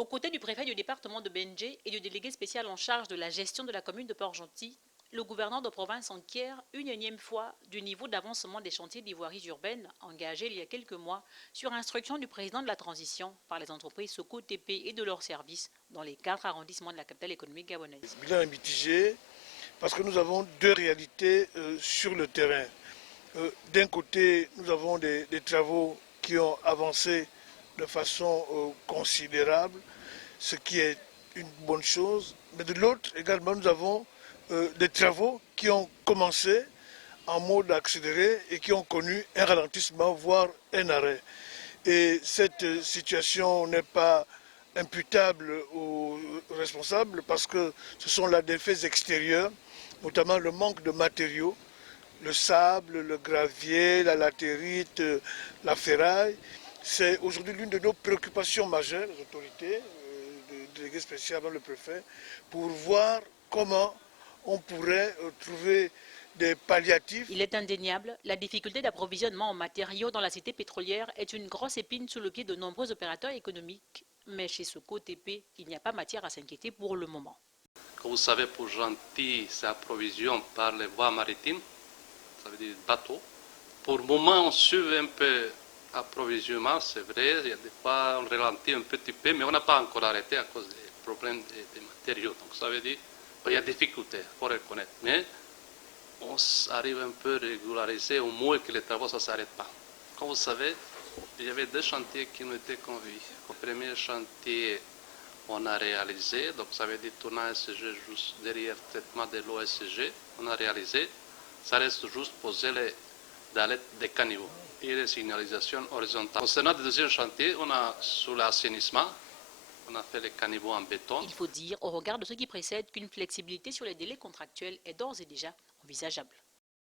Aux côtés du préfet du département de Benjé et du délégué spécial en charge de la gestion de la commune de Port-Gentil, le gouverneur de province enquiert une énième fois du niveau d'avancement des chantiers d'ivoirie urbaine engagés il y a quelques mois sur instruction du président de la transition par les entreprises Soko TP et de leurs services dans les 4 arrondissements de la capitale économique gabonaise. Le bilan est mitigé parce que nous avons deux réalités sur le terrain. D'un côté, nous avons des travaux qui ont avancé de façon considérable, ce qui est une bonne chose. Mais de l'autre, également, nous avons des travaux qui ont commencé en mode accéléré et qui ont connu un ralentissement, voire un arrêt. Et cette situation n'est pas imputable aux responsables parce que ce sont là des faits extérieurs, notamment le manque de matériaux, le sable, le gravier, la latérite, la ferraille. C'est aujourd'hui l'une de nos préoccupations majeures, les autorités, le délégué spécial, le préfet, pour voir comment on pourrait trouver des palliatifs. Il est indéniable, la difficulté d'approvisionnement en matériaux dans la cité pétrolière est une grosse épine sous le pied de nombreux opérateurs économiques. Mais chez Soko TP, il n'y a pas matière à s'inquiéter pour le moment. Comme vous savez, pour Gentil, c'est approvisionné par les voies maritimes, ça veut dire bateaux. Pour le moment, on suit un peu l'approvisionnement, c'est vrai, il y a des fois on ralentit un petit peu, mais on n'a pas encore arrêté à cause des problèmes des matériaux. Donc ça veut dire qu'il y a des difficultés, il faut reconnaître. Mais on arrive un peu à régulariser au moins que les travaux ne s'arrêtent pas. Comme vous savez, il y avait deux chantiers qui nous étaient conviés. Le premier chantier, on a réalisé, donc ça veut dire tournage SG juste derrière le traitement de l'eau SG, on a réalisé. Ça reste juste poser les dallettes des caniveaux et les signalisations horizontales. Concernant le deuxième chantier, on a sur l'assainissement, on a fait les caniveaux en béton. Il faut dire, au regard de ce qui précède, qu'une flexibilité sur les délais contractuels est d'ores et déjà envisageable.